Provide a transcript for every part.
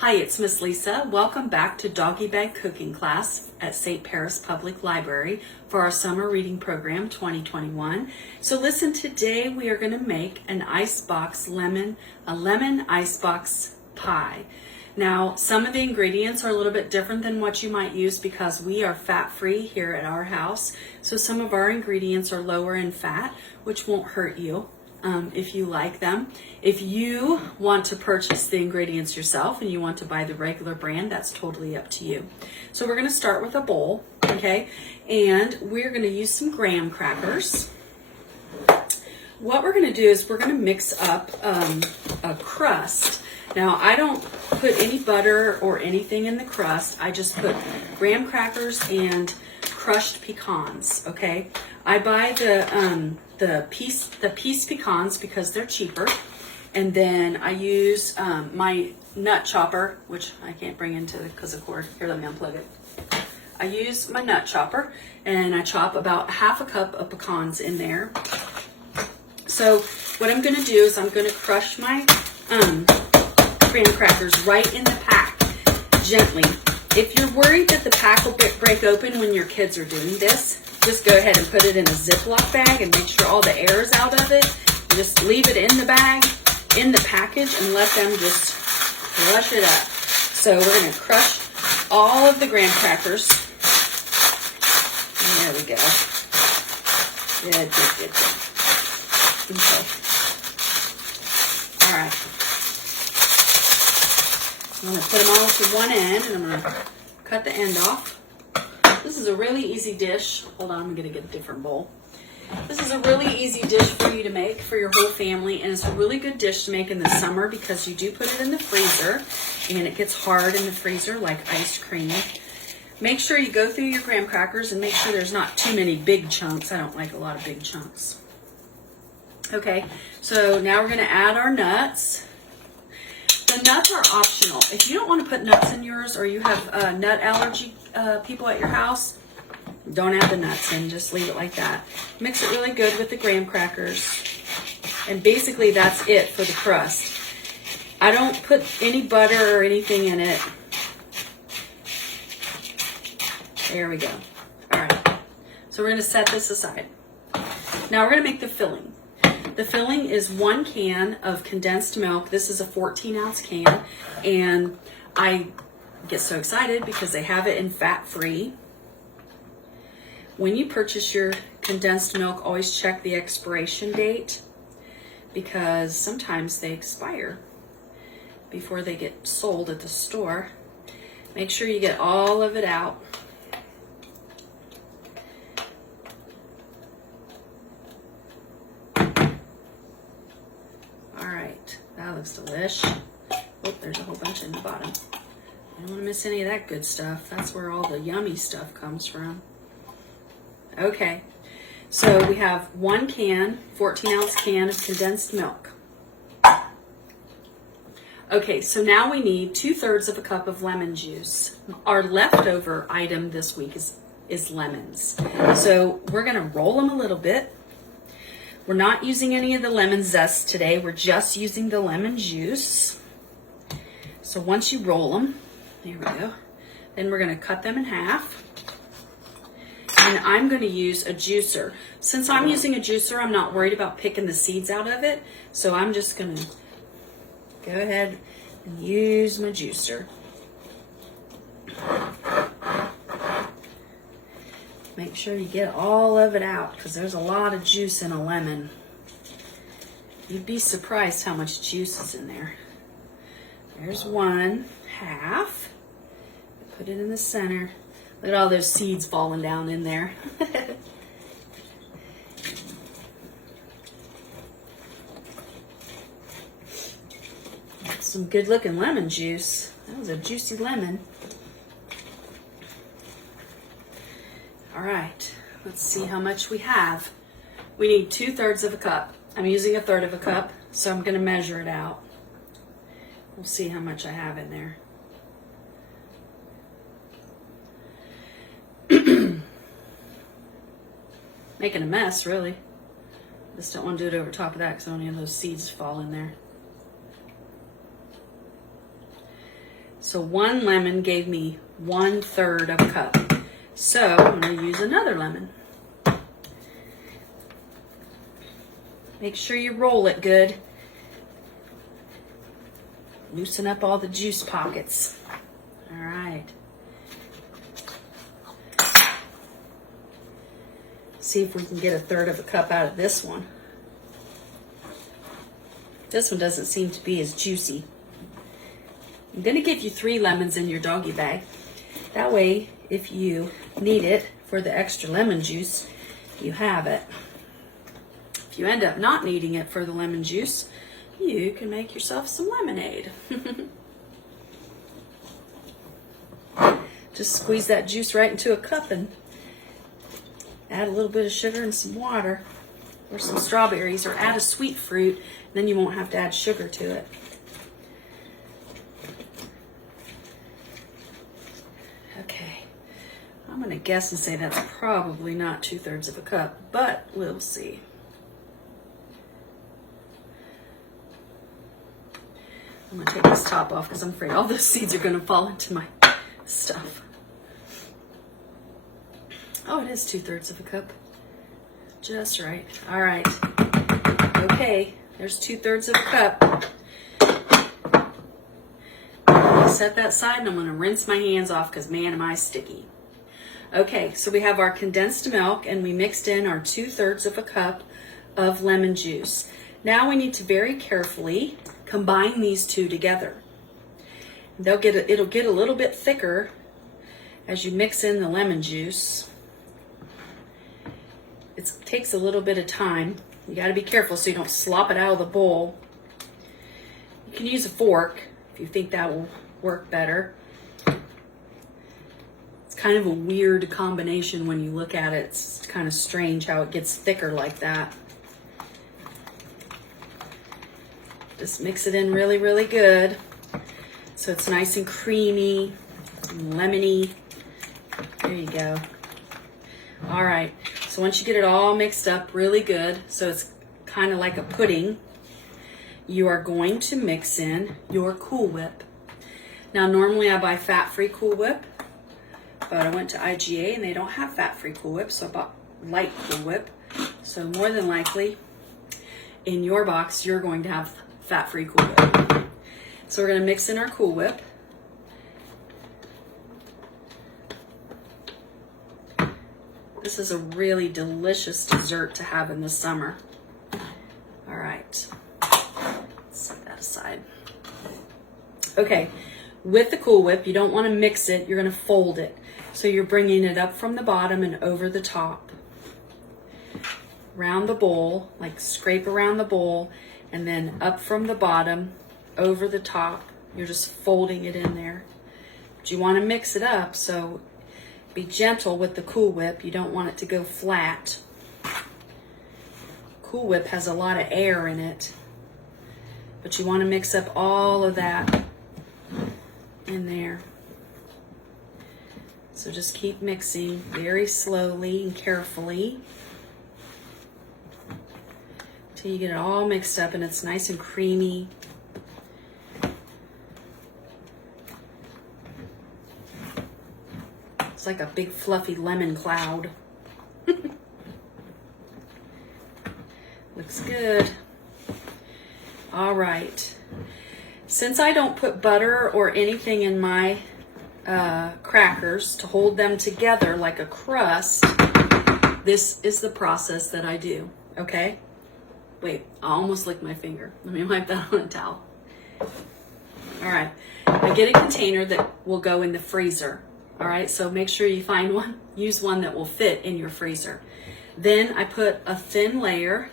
Hi, it's Miss Lisa. Welcome back to Doggy Bag Cooking Class at St. Paris Public Library for our Summer Reading Program 2021. So listen, today we are going to make a lemon icebox pie. Now, some of the ingredients are a little bit different than what you might use because we are fat-free here at our house. So some of our ingredients are lower in fat, which won't hurt you. If you like them. If you want to purchase the ingredients yourself and you want to buy the regular brand, that's totally up to you. So we're going to start with a bowl, okay? And we're going to use some graham crackers. What we're going to do is we're going to mix up a crust. Now, I don't put any butter or anything in the crust. I just put graham crackers and crushed pecans, okay? I buy the piece pecans because they're cheaper, and then I use my nut chopper, which I can't bring into because of cord. Here, let me unplug it. I use my nut chopper and I chop about half a cup of pecans in there. So what I'm going to do is I'm going to crush my graham crackers right in the pack gently. If you're worried that the pack will break open when your kids are doing this, just go ahead and put it in a Ziploc bag and make sure all the air is out of it. Just leave it in the bag, in the package, and let them just crush it up. So we're going to crush all of the graham crackers. And there we go. Good. Okay. All right. I'm going to put them all to one end, and I'm going to cut the end off. This is a really easy dish. Hold on, I'm going to get a different bowl. This is a really easy dish for you to make for your whole family, and it's a really good dish to make in the summer because you do put it in the freezer, and it gets hard in the freezer like ice cream. Make sure you go through your graham crackers and make sure there's not too many big chunks. I don't like a lot of big chunks. Okay, so now we're going to add our nuts. The nuts are optional. If you don't want to put nuts in yours, or you have nut allergy people at your house, don't add the nuts in. Just leave it like that. Mix it really good with the graham crackers. And basically that's it for the crust. I don't put any butter or anything in it. There we go. All right. So we're going to set this aside. Now we're going to make the filling. The filling is 1 can of condensed milk. This is a 14-ounce can, and I get so excited because they have it in fat-free. When you purchase your condensed milk, always check the expiration date because sometimes they expire before they get sold at the store. Make sure you get all of it out. That looks delish. Oh, there's a whole bunch in the bottom. I don't want to miss any of that good stuff. That's where all the yummy stuff comes from. Okay, so we have 1 can, 14-ounce can of condensed milk. Okay, so now we need 2/3 of a cup of lemon juice. Our leftover item this week is lemons. So we're going to roll them a little bit. We're not using any of the lemon zest today. We're just using the lemon juice. So once you roll them, there we go. Then we're going to cut them in half. And I'm going to use a juicer. Since I'm using a juicer, I'm not worried about picking the seeds out of it. So I'm just going to go ahead and use my juicer. Make sure you get all of it out because there's a lot of juice in a lemon. You'd be surprised how much juice is in there. There's 1/2. Put it in the center. Look at all those seeds falling down in there. Some good looking lemon juice. That was a juicy lemon. All right, let's see how much we have. We need 2/3 of a cup. I'm using 1/3 of a cup, so I'm going to measure it out. We'll see how much I have in there. Making a mess, really. Just don't want to do it over top of that because I don't want any of those seeds fall in there. So 1 lemon gave me 1/3 of a cup. So I'm going to use another lemon. Make sure you roll it good. Loosen up all the juice pockets. All right. See if we can get 1/3 of a cup out of this one. This one doesn't seem to be as juicy. I'm going to give you 3 lemons in your doggy bag. That way, if you need it for the extra lemon juice, you have it. If you end up not needing it for the lemon juice, you can make yourself some lemonade. Just squeeze that juice right into a cup and add a little bit of sugar and some water, or some strawberries, or add a sweet fruit. Then you won't have to add sugar to it. Okay, I'm going to guess and say that's probably not 2/3 of a cup, but we'll see. I'm going to take this top off because I'm afraid all those seeds are going to fall into my stuff. Oh, it is 2/3 of a cup. Just right. All right. Okay, there's 2/3 of a cup. I'm going to set that aside and I'm going to rinse my hands off because, man, am I sticky. Okay, so we have our condensed milk and we mixed in our 2/3 of a cup of lemon juice. Now we need to very carefully combine these two together. It'll get a little bit thicker as you mix in the lemon juice. It takes a little bit of time. You got to be careful so you don't slop it out of the bowl. You can use a fork if you think that will work better. It's kind of a weird combination when you look at it. It's kind of strange how it gets thicker like that. Just mix it in really, really good so it's nice and creamy and lemony. There you go. All right, so once you get it all mixed up really good, so it's kind of like a pudding, you are going to mix in your Cool Whip. Now, normally I buy fat-free Cool Whip, but I went to IGA and they don't have fat-free Cool Whip, so I bought light Cool Whip. So more than likely, in your box, you're going to have fat-free Cool Whip. So we're going to mix in our Cool Whip. This is a really delicious dessert to have in the summer. All right, let's set that aside. Okay, with the Cool Whip, you don't want to mix it, you're going to fold it. So you're bringing it up from the bottom and over the top. Around the bowl, like scrape around the bowl, and then up from the bottom, over the top. You're just folding it in there. But you want to mix it up, so be gentle with the Cool Whip. You don't want it to go flat. Cool Whip has a lot of air in it, but you want to mix up all of that in there. So just keep mixing very slowly and carefully till you get it all mixed up and it's nice and creamy. It's like a big fluffy lemon cloud. Looks good. All right. Since I don't put butter or anything in my crackers to hold them together like a crust, this is the process that I do, okay? Wait, I almost licked my finger. Let me wipe that on a towel. All right, I get a container that will go in the freezer. All right, so make sure you find one, use one that will fit in your freezer. Then I put a thin layer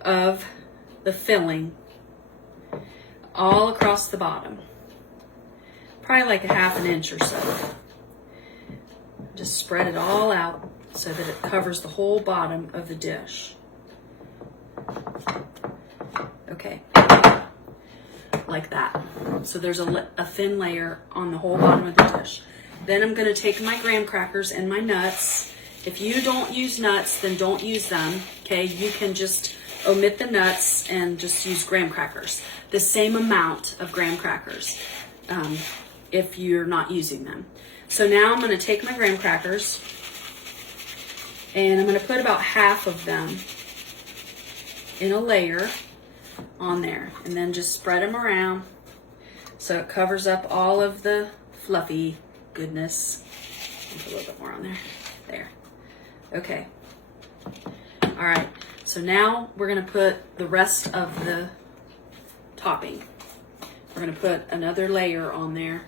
of the filling all across the bottom. Probably like a 1/2 inch or so. Just spread it all out so that it covers the whole bottom of the dish. Okay, like that. So there's a thin layer on the whole bottom of the dish. Then I'm going to take my graham crackers and my nuts. If you don't use nuts, then don't use them. Okay, you can just omit the nuts and just use graham crackers. The same amount of graham crackers. if you're not using them. So now I'm going to take my graham crackers and I'm going to put about half of them in a layer on there, and then just spread them around so it covers up all of the fluffy goodness. Put a little bit more on there. There. Okay. All right. So now we're going to put the rest of the topping. We're going to put another layer on there.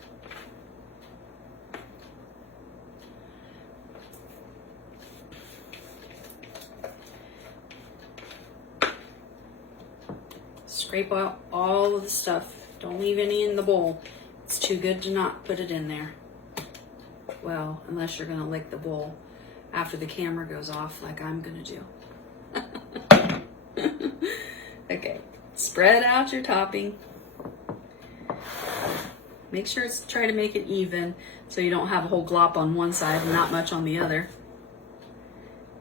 Scrape out all of the stuff. Don't leave any in the bowl. It's too good to not put it in there. Well, unless you're gonna lick the bowl after the camera goes off like I'm gonna do. Okay, spread out your topping. Make sure try to make it even so you don't have a whole glop on one side and not much on the other.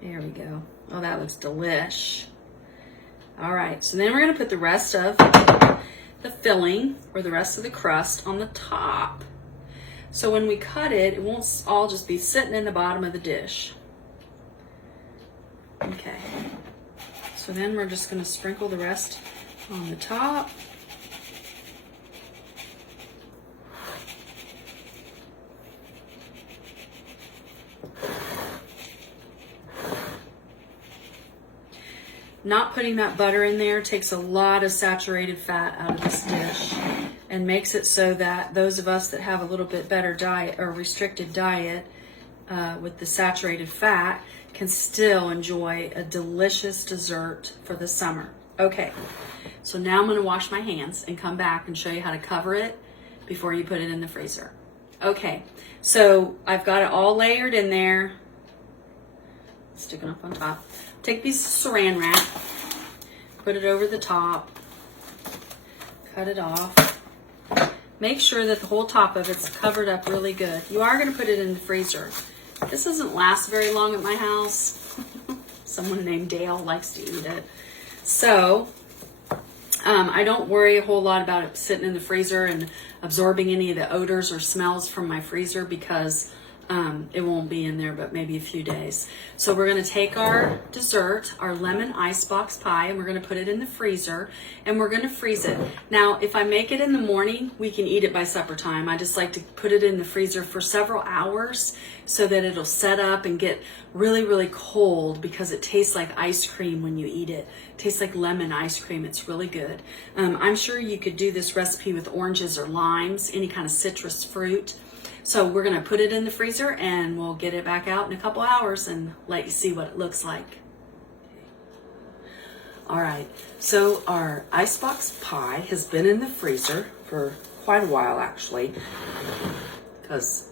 There we go. Oh, that looks delish. All right, so then we're gonna put the rest of the filling or the rest of the crust on the top. So when we cut it, it won't all just be sitting in the bottom of the dish. Okay, so then we're just gonna sprinkle the rest on the top. Not putting that butter in there takes a lot of saturated fat out of this dish and makes it so that those of us that have a little bit better diet or restricted diet with the saturated fat can still enjoy a delicious dessert for the summer. Okay, so now I'm going to wash my hands and come back and show you how to cover it before you put it in the freezer. Okay, so I've got it all layered in there. Sticking up on top. Take piece of saran wrap, put it over the top, cut it off. Make sure that the whole top of it's covered up really good. You are going to put it in the freezer. This doesn't last very long at my house. Someone named Dale likes to eat it. So I don't worry a whole lot about it sitting in the freezer and absorbing any of the odors or smells from my freezer because it won't be in there but maybe a few days. So we're going to take our dessert, our lemon icebox pie, and we're going to put it in the freezer and we're going to freeze it. Now, if I make it in the morning, we can eat it by supper time. I just like to put it in the freezer for several hours so that it'll set up and get really, really cold because it tastes like ice cream when you eat it. It tastes like lemon ice cream. It's really good. I'm sure you could do this recipe with oranges or limes, any kind of citrus fruit. So we're going to put it in the freezer and we'll get it back out in a couple hours and let you see what it looks like. All right, so our icebox pie has been in the freezer for quite a while actually because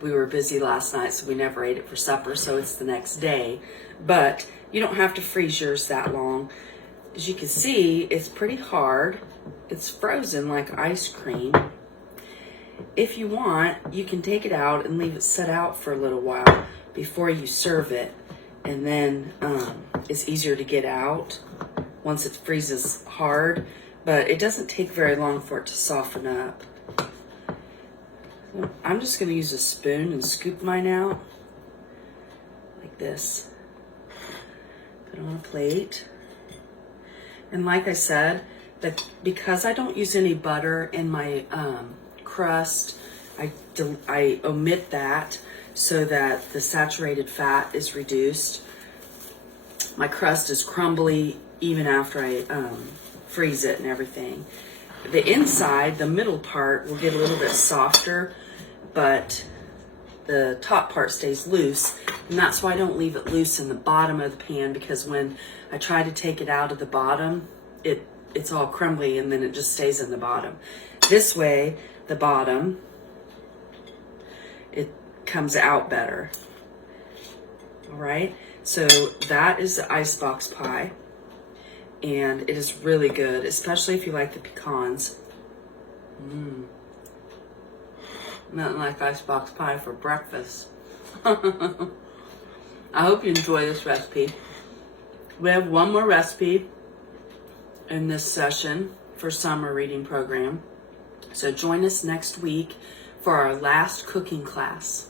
we were busy last night, so we never ate it for supper, so it's the next day. But you don't have to freeze yours that long. As you can see, it's pretty hard. It's frozen like ice cream. If you want, you can take it out and leave it set out for a little while before you serve it. And then it's easier to get out once it freezes hard. But it doesn't take very long for it to soften up. I'm just going to use a spoon and scoop mine out like this. Put it on a plate. And like I said, because I don't use any butter in my crust, I omit that so that the saturated fat is reduced. My crust is crumbly even after I freeze it and everything. The inside, the middle part, will get a little bit softer, but the top part stays loose, and that's why I don't leave it loose in the bottom of the pan, because when I try to take it out of the bottom, it's all crumbly and then it just stays in the bottom. This way, the bottom, it comes out better. All right, so that is the icebox pie, and it is really good, especially if you like the pecans. Nothing like icebox pie for breakfast. I hope you enjoy this recipe. We have one more recipe in this session for summer reading program. So join us next week for our last cooking class.